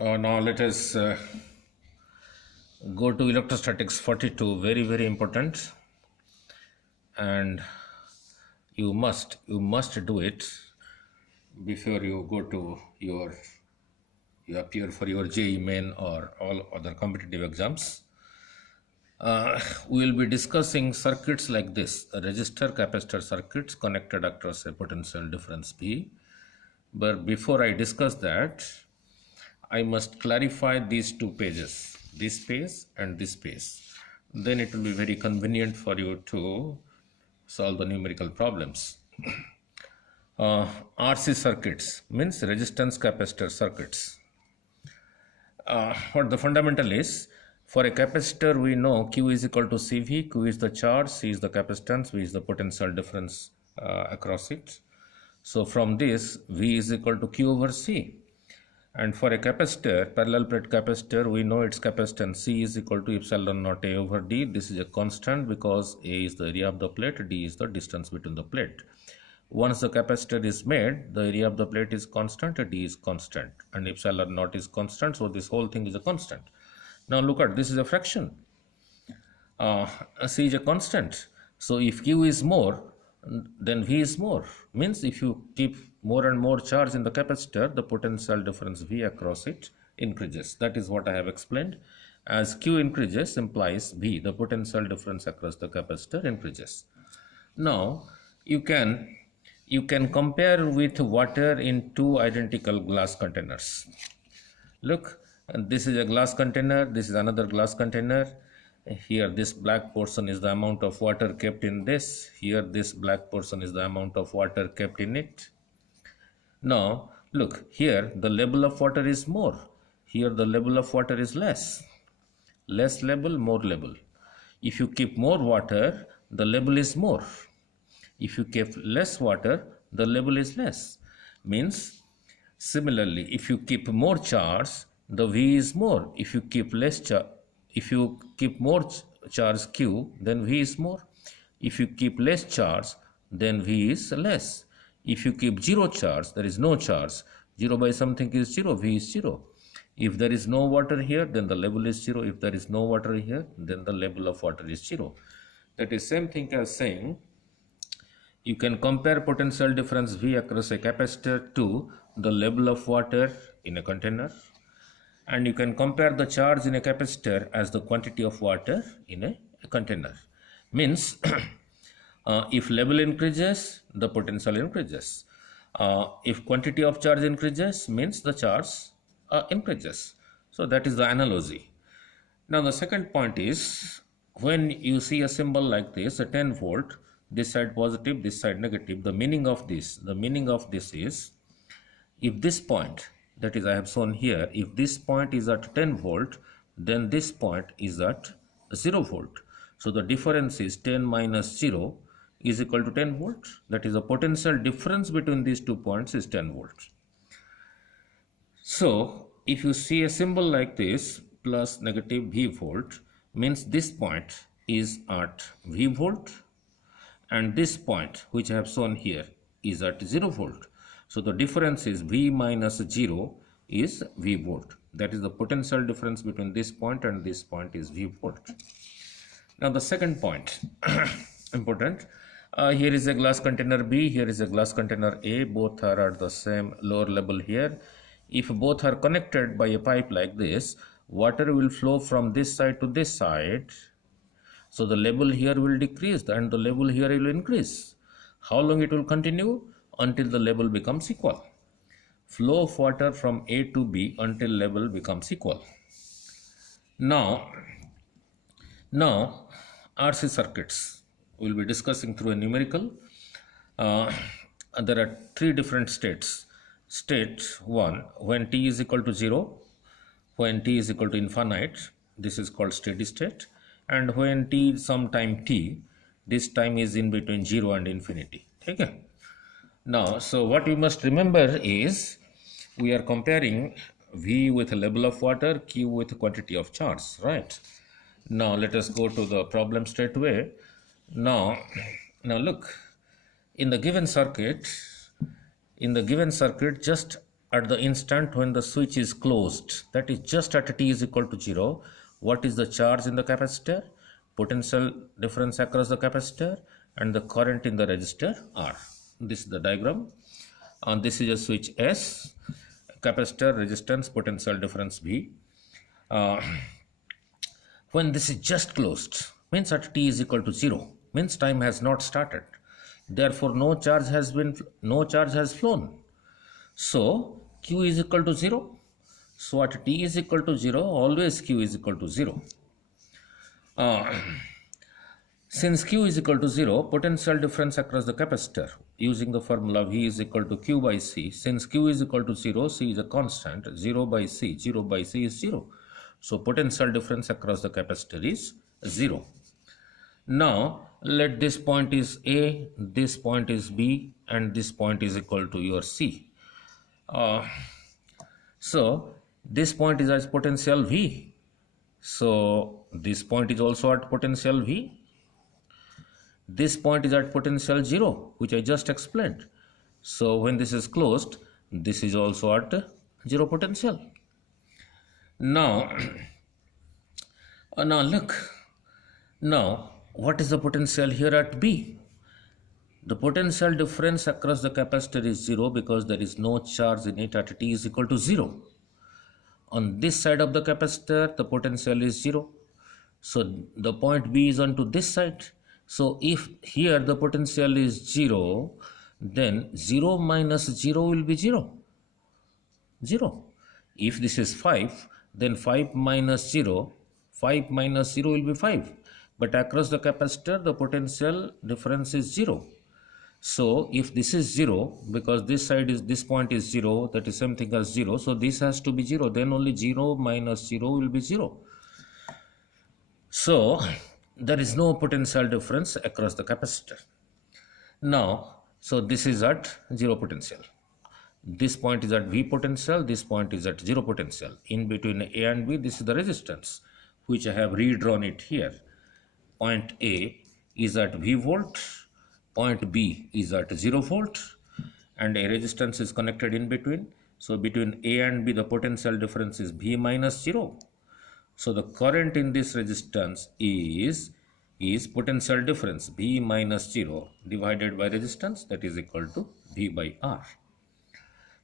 Now let us go to electrostatics 42. Very important, and you must do it before you go to you appear for your JEE main or all other competitive exams. We will be discussing circuits like this: resistor capacitor circuits connected across a potential difference P. But before I discuss that, I must clarify these two pages, this page and this page. Then it will be very convenient for you to solve the numerical problems. RC circuits means resistance capacitor circuits. What the fundamental is, for a capacitor we know Q is equal to CV, Q is the charge, C is the capacitance, V is the potential difference across it. So from this, V is equal to Q over C. And for a capacitor, parallel plate capacitor, we know its capacitance C is equal to epsilon naught A over D. This is a constant because A is the area of the plate, D is the distance between the plate. Once the capacitor is made, the area of the plate is constant, D is constant, and epsilon naught is constant, so this whole thing is a constant. Now look at, this is a fraction. C is a constant. So if Q is more, then V is more. Means if you keep more and more charge in the capacitor, the potential difference V across it increases. That is what I have explained. As Q increases implies V, the potential difference across the capacitor increases. Now you can compare with water in two identical glass containers. Look, and this is a glass container, this is another glass container. Here this black portion is the amount of water kept in this. Here this black portion is the amount of water kept in it. Now look, here the level of water is more. Here the level of water is less. Less level, more level. If you keep more water, the level is more. If you keep less water, the level is less. Means similarly, if you keep more charge, the V is more. If you keep less charge, if you keep more charge Q, then V is more. If you keep less charge, then V is less. If you keep zero charge, there is no charge. 0 by something is 0, V is 0. If there is no water here, then the level is 0. If there is no water here, then the level of water is 0. That is same thing as saying you can compare potential difference V across a capacitor to the level of water in a container. And you can compare the charge in a capacitor as the quantity of water in a container. Means if level increases, the potential increases. If quantity of charge increases, means the charge increases. So that is the analogy. Now the second point is, when you see a symbol like this, a 10 volt, this side positive, this side negative, the meaning of this is, if this point, that is I have shown here, if this point is at 10 volt, then this point is at 0 volt. So the difference is 10 minus 0 is equal to 10 volt. That is the potential difference between these 2 points is 10 volt. So if you see a symbol like this, plus negative V volt, means this point is at V volt, and this point which I have shown here is at 0 volt. So the difference is V minus 0 is V volt. That is the potential difference between this point and this point is V volt. Now the second point, important. Here is a glass container B, here is a glass container A. Both are at the same lower level here. If both are connected by a pipe like this, water will flow from this side to this side. So the level here will decrease and the level here will increase. How long it will continue? Until the level becomes equal. Flow of water from A to B until level becomes equal. Now RC circuits we will be discussing through a numerical. There are three different states. State 1, when t is equal to 0, when t is equal to infinite, this is called steady state, and when t some time t, this time is in between 0 and infinity. Okay. Now, so what you must remember is, we are comparing V with a level of water, Q with quantity of charge, right? Now let us go to the problem straight away. Now look, in the given circuit, just at the instant when the switch is closed, that is just at t is equal to 0, what is the charge in the capacitor, potential difference across the capacitor, and the current in the resistor R. This is the diagram, and this is a switch S, capacitor, resistance, potential difference V. When this is just closed, means at t is equal to 0, means time has not started. Therefore, no charge has flown. So Q is equal to 0. So at t is equal to 0, always Q is equal to 0. Since Q is equal to 0, potential difference across the capacitor using the formula V is equal to Q by C. Since Q is equal to 0, C is a constant, 0 by C. 0 by C is 0. So potential difference across the capacitor is 0. Now let this point is A, this point is B, and this point is equal to your C. So this point is as potential V. So this point is also at potential V. This point is at potential 0, which I just explained. So when this is closed, this is also at 0 potential. Now, look. Now, what is the potential here at B? The potential difference across the capacitor is 0 because there is no charge in it at t is equal to 0. On this side of the capacitor, the potential is 0. So the point B is onto this side. So if here the potential is 0, then 0 minus 0 will be 0. 0. If this is 5, then 5 minus 0 will be 5. But across the capacitor, the potential difference is 0. So if this is 0, because this point is 0, that is same thing as 0. So this has to be 0. Then only 0 minus 0 will be 0. So there is no potential difference across the capacitor. Now, so this is at 0 potential. This point is at V potential, this point is at 0 potential. In between A and B, this is the resistance, which I have redrawn it here. Point A is at V volt, point B is at 0 volt, and a resistance is connected in between. So between A and B, the potential difference is V minus 0. So the current in this resistance is potential difference V minus 0 divided by resistance, that is equal to V by R.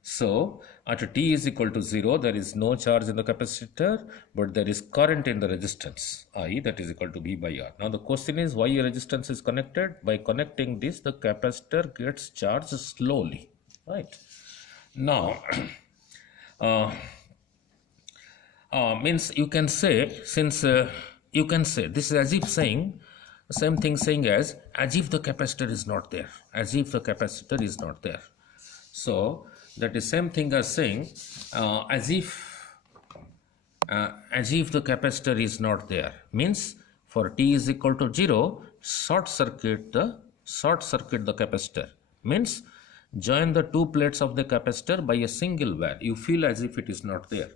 So at t is equal to 0, there is no charge in the capacitor, but there is current in the resistance, i.e. that is equal to V by R. Now the question is, why a resistance is connected? By connecting this, the capacitor gets charged slowly, right? Now, means you can say, you can say, this is as if saying, same thing saying as if the capacitor is not there, as if the capacitor is not there. So that is same thing as saying, as if the capacitor is not there, means for t is equal to 0, short circuit the capacitor, means join the two plates of the capacitor by a single wire. You feel as if it is not there.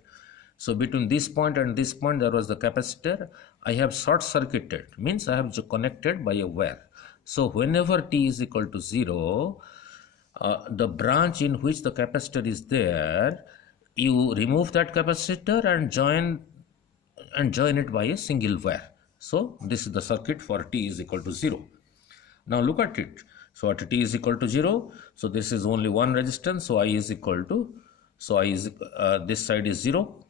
So between this point and this point, there was the capacitor. I have short circuited, means I have connected by a wire. So whenever t is equal to 0, the branch in which the capacitor is there, you remove that capacitor and join it by a single wire. So this is the circuit for t is equal to 0. Now look at it. So at t is equal to 0, so this is only one resistance. So I is equal to, this side is 0,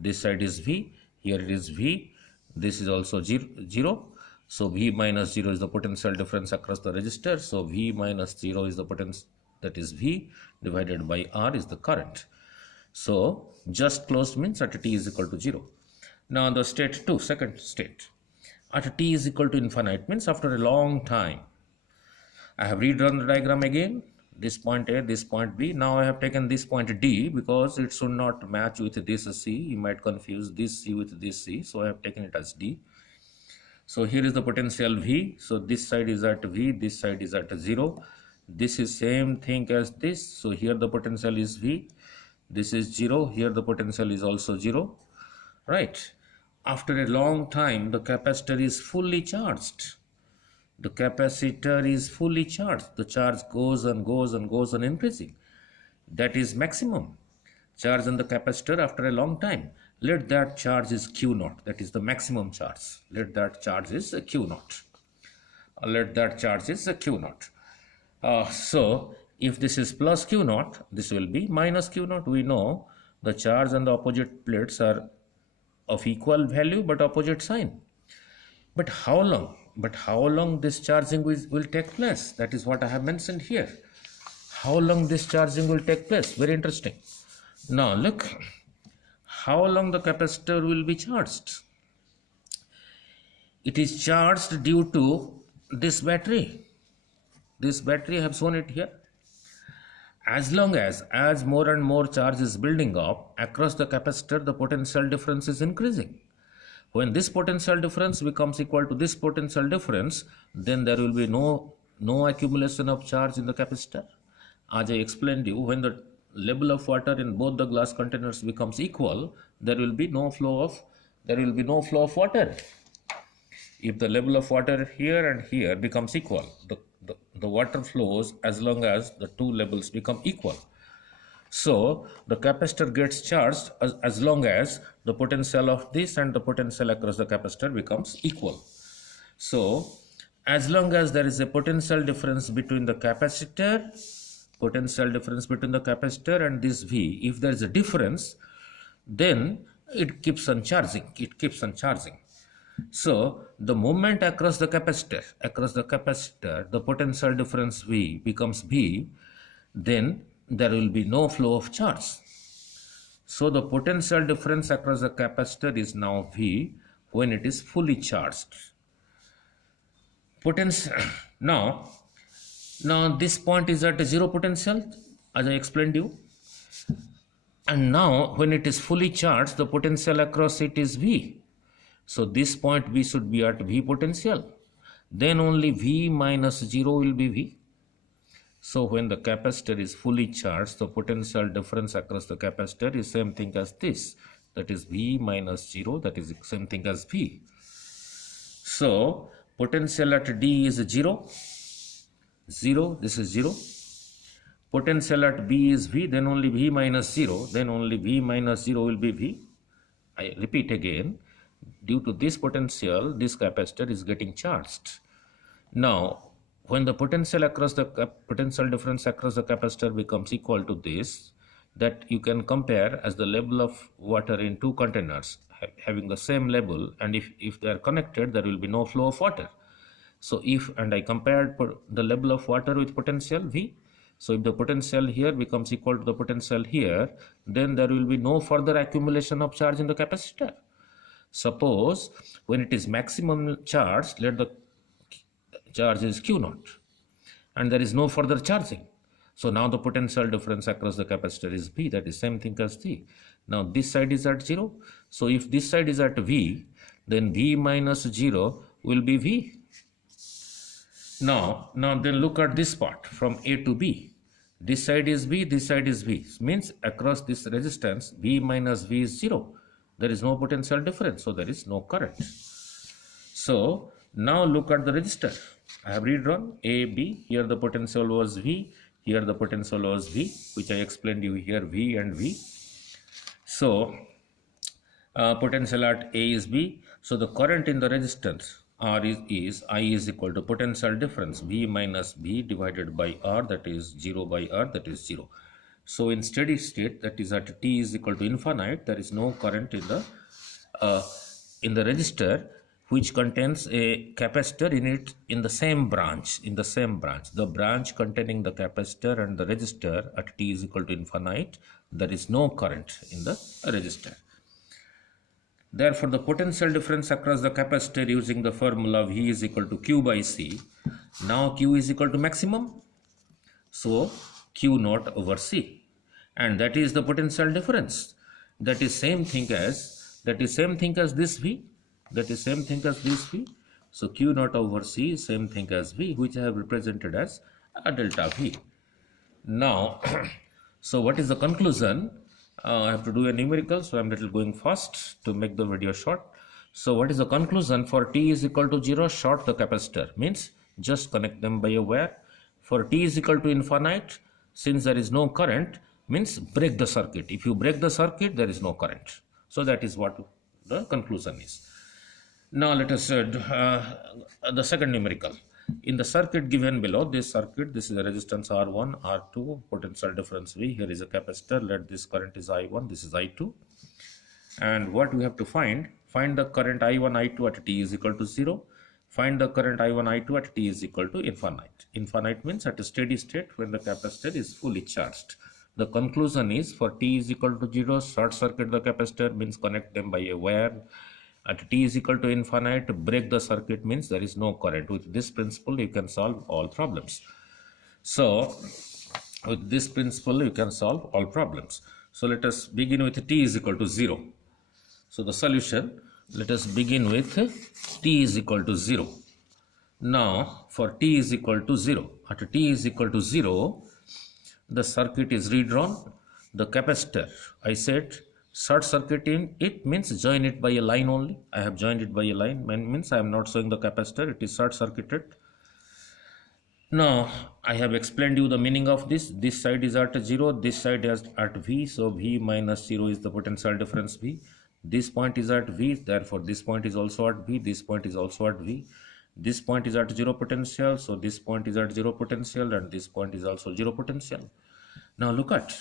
this side is V, here it is V, this is also 0. So V minus 0 is the potential difference across the resistor. So V minus 0 is the potential, that is V, divided by R is the current. So just closed means at t is equal to 0. Now the state 2, second state. At t is equal to infinite means after a long time. I have redrawn the diagram again. This point A, this point B. Now I have taken this point D because it should not match with this C. You might confuse this C with this C. So I have taken it as D. So here is the potential V. So this side is at V, this side is at 0. This is same thing as this. So here the potential is V. This is 0. Here the potential is also 0. Right. After a long time, the capacitor is fully charged. The capacitor is fully charged. The charge goes and goes and goes on increasing. That is maximum. charge on the capacitor after a long time. Let that charge is Q naught, that is the maximum charge. Let that charge is Q naught. Let that charge is Q naught. So if this is plus Q naught, this will be minus Q naught. We know the charge on the opposite plates are of equal value but opposite sign. But how long? But how long this charging will take place? That is what I have mentioned here. How long this charging will take place? Very interesting. Now look, how long the capacitor will be charged? It is charged due to this battery. This battery I have shown it here. As long as more and more charge is building up across the capacitor, the potential difference is increasing. When this potential difference becomes equal to this potential difference, then there will be no accumulation of charge in the capacitor. As I explained you, when the level of water in both the glass containers becomes equal, there will be no flow of water. If the level of water here and here becomes equal, the water flows as long as the two levels become equal. So the capacitor gets charged as long as the potential of this and the potential across the capacitor becomes equal. So as long as there is a potential difference between the capacitor and this V, if there is a difference, then it keeps on charging. So the moment across the capacitor, the potential difference V becomes V, then there will be no flow of charge. So the potential difference across the capacitor is now V when it is fully charged. Now this point is at zero potential, as I explained you. And now when it is fully charged, the potential across it is V. So this point V should be at V potential. Then only V minus 0 will be V. So when the capacitor is fully charged, the potential difference across the capacitor is same thing as this. That is V minus 0, that is same thing as V. So potential at D is 0. This is 0. Potential at B is V, then only V minus 0. Then only V minus 0 will be V. I repeat again, due to this potential, this capacitor is getting charged. Now, when the potential difference across the capacitor becomes equal to this, that you can compare as the level of water in two containers having the same level, and if they are connected, there will be no flow of water. So I compared the level of water with potential V. So if the potential here becomes equal to the potential here, then there will be no further accumulation of charge in the capacitor. Suppose when it is maximum charge, let the charge is Q naught, and there is no further charging. So now the potential difference across the capacitor is V, that is same thing as V. Now this side is at 0. So if this side is at V, then V minus 0 will be V. Now then look at this part from A to B. This side is V, this side is V. Means across this resistance, V minus V is 0. There is no potential difference, so there is no current. So now look at the resistor. I have redrawn A, B. Here the potential was V. Here the potential was V, which I explained you here, V and V. So potential at A is B. So the current in the resistance R is I is equal to potential difference V minus B divided by R, that is 0 by R, that is 0. So in steady state, that is at T is equal to infinite, there is no current in the resistor, which contains a capacitor in the same branch. The branch containing the capacitor and the resistor at T is equal to infinite, there is no current in the resistor. Therefore, the potential difference across the capacitor using the formula V is equal to Q by C. Now Q is equal to maximum, so Q naught over C, and that is the potential difference. That is same thing as this V. So Q naught over C is same thing as V, which I have represented as a delta V. Now, so what is the conclusion? I have to do a numerical, so I'm little going fast to make the video short. So what is the conclusion? For T is equal to 0, short the capacitor, means just connect them by a wire. For T is equal to infinite, since there is no current, means break the circuit. If you break the circuit, there is no current. So that is what the conclusion is. Now let us the second numerical. In the circuit given below, this circuit, this is a resistance R1, R2, potential difference V. Here is a capacitor. Let this current is I1, this is I2. And what we have to find the current I1, I2 at t is equal to 0. Find the current I1, I2 at t is equal to infinite. Infinite means at a steady state when the capacitor is fully charged. The conclusion is for t is equal to 0, short circuit the capacitor, means connect them by a wire. At t is equal to infinite, break the circuit, means there is no current. With this principle, you can solve all problems. So, with this principle, you can solve all problems. So, let us begin with t is equal to 0. So, the solution, let us begin with t is equal to 0. Now, for t is equal to 0, at t is equal to 0, the circuit is redrawn. The capacitor, I said, short circuit in it means join it by a line only. I have joined it by a line, means I am not showing the capacitor, it is short circuited. Now, I have explained you the meaning of this. This side is at 0, this side is at V, so V minus 0 is the potential difference V. This point is at V, therefore this point is also at V, this point is also at V. This point is at 0 potential, so this point is at 0 potential, and this point is also 0 potential. Now look at,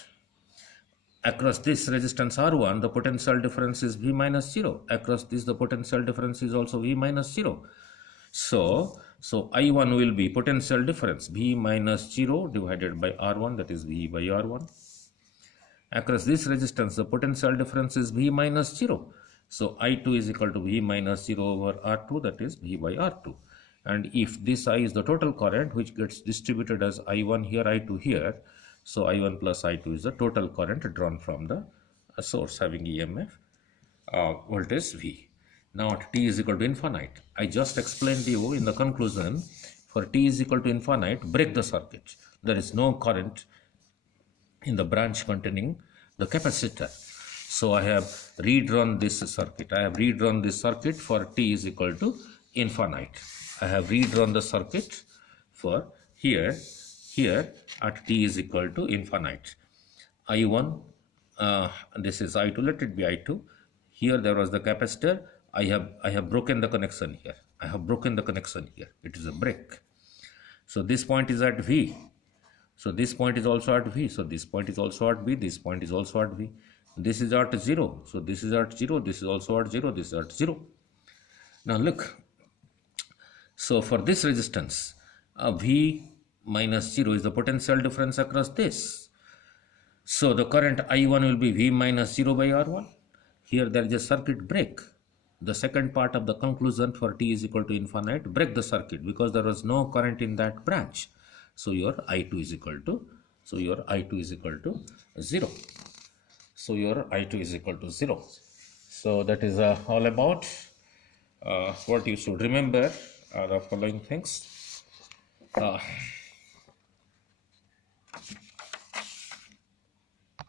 across this resistance R1, the potential difference is V minus 0. Across this, the potential difference is also V minus 0. So I1 will be potential difference V minus 0 divided by R1, that is V by R1. Across this resistance, the potential difference is V minus 0. So I2 is equal to V minus 0 over R2, that is V by R2. And if this I is the total current which gets distributed as I1 here, I2 here, so I1 plus I2 is the total current drawn from the source having EMF voltage V. Now at t is equal to infinite, I just explained to you in the conclusion, for t is equal to infinite, break the circuit. There is no current in the branch containing the capacitor. So I have redrawn this circuit. I have redrawn this circuit for t is equal to infinite. I have redrawn the circuit for here at t is equal to infinite. I1, this is I2, let it be I2. Here there was the capacitor. I have broken the connection here. I have broken the connection here. It is a break. So this point is at V. So this point is also at V. So this point is also at V. This point is also at V. This is at 0. So this is at 0. This is also at 0. This is at 0. Now look. So for this resistance, V minus 0 is the potential difference across this. So the current I1 will be V minus 0 by R1. Here there is a circuit break. The second part of the conclusion for t is equal to infinite, break the circuit because there was no current in that branch. So your I2 is equal to 0. So your I2 is equal to 0. So that is all about what you should remember the following things.